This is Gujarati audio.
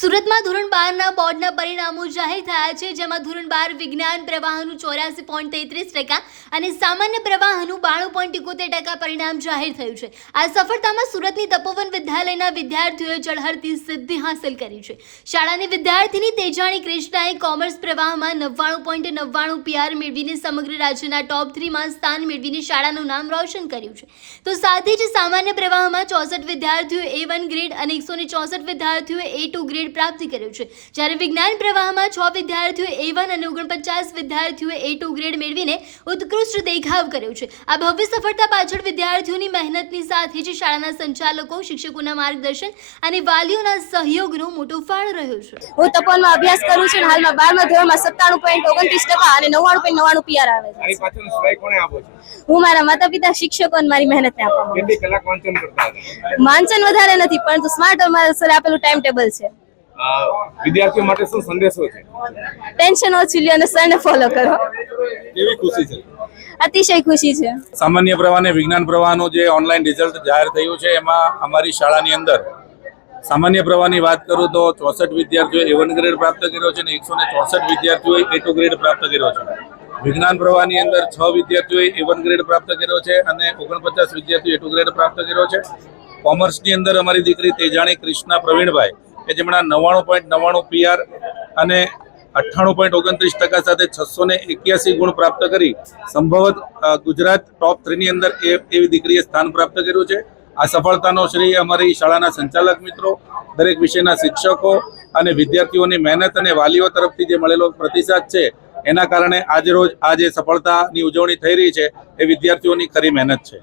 સુરતમાં ધોરણ 12ના બોર્ડના પરિણામો જાહેર થયા છે, જેમાં ધોરણ 12 વિજ્ઞાન પ્રવાહનું 84.33% અને સામાન્ય પ્રવાહનું 92.71% પરિણામ જાહેર થયું છે। આ સફળતામાં સુરતની તપોવન વિદ્યાલયના વિદ્યાર્થીઓએ ઝળહળતી સિદ્ધિ હાંસલ કરી છે। શાળાની વિદ્યાર્થીની તેજાણી કૃષ્ણાએ કોમર્સ પ્રવાહમાં 99.99 PR મેળવીને સમગ્ર રાજ્યના ટોપ 3માં સ્થાન મેળવીને શાળાનું નામ રોશન કર્યું છે। તો સાથે જ સામાન્ય પ્રવાહમાં 64 વિદ્યાર્થીઓએ A1 ગ્રેડ અને 164 વિદ્યાર્થીઓએ A2 ગ્રેડ પ્રાપ્ત કર્યો છે, જ્યારે વિજ્ઞાન પ્રવાહમાં 6 વિદ્યાર્થીઓએ A1 અને 49 વિદ્યાર્થીઓએ A2 ગ્રેડ મેળવીને ઉત્કૃષ્ટ દેખાવ કર્યો છે। આ ભવ્ય સફળતા પાછળ વિદ્યાર્થીઓની મહેનતની સાથે જ શાળાના સંચાલકો, શિક્ષકોના માર્ગદર્શન અને વાલીઓના સહયોગનો મોટો ફાળો રહ્યો છે। હું તપોવનમાં અભ્યાસ કરું છું અને હાલમાં 12મા ધોરણમાં 97.29% અને 99.99 PR આવે છે। આની પાછળનો શ્રેય કોને આપો છો? હું મારા માતા-પિતા, શિક્ષકો અને મારી મહેનતને આપવા માંગુ છું। કેટલી કલાક વાંચન કરતા હતા? વાંચન વધારે નથી, પરંતુ સ્માર્ટ અમારા સર આપેલું ટાઈમ ટેબલ છે। વિદ્યાર્થીઓ માટે શું સંદેશો છે? ટેન્શન ઓછી લ્યો અને સરને ફોલો કરો। કેવી ખુશી છે? અતિશય ખુશી છે। સામાન્ય પ્રવાહ અને વિજ્ઞાન પ્રવાહનું જે ઓનલાઈન રિઝલ્ટ જાહેર થયું છે, એમાં અમારી શાળાની અંદર સામાન્ય પ્રવાહની વાત કરું તો 64 વિદ્યાર્થીઓએ A1 ગ્રેડ પ્રાપ્ત કર્યો છે અને 164 વિદ્યાર્થીઓએ A2 ગ્રેડ પ્રાપ્ત કર્યો છે। વિજ્ઞાન પ્રવાહની અંદર 6 વિદ્યાર્થીઓએ A1 ગ્રેડ પ્રાપ્ત કર્યો છે અને 49 વિદ્યાર્થીઓએ A2 ગ્રેડ પ્રાપ્ત કર્યો છે। કોમર્સની અંદર અમારી દીકરી તેજાણી કૃષ્ણા પ્રવીણભાઈ કે જેમણે 99.99 PR અને 98.29% સાથે 681 ગુણ પ્રાપ્ત કરી સંભવત ગુજરાત ટોપ 3 ની અંદર એવી દીકરીએ સ્થાન પ્રાપ્ત કર્યું છે। આ સફળતાનો શ્રેય અમારી શાળાના સંચાલક મિત્રો, દરેક વિષયના શિક્ષકો અને વિદ્યાર્થીઓની મહેનત અને વાલીઓ તરફથી જે મળેલો પ્રતિસાદ છે, એના કારણે આજે રોજ આ જે સફળતાની ઉજવણી થઈ રહી છે એ વિદ્યાર્થીઓની ખરી મહેનત છે।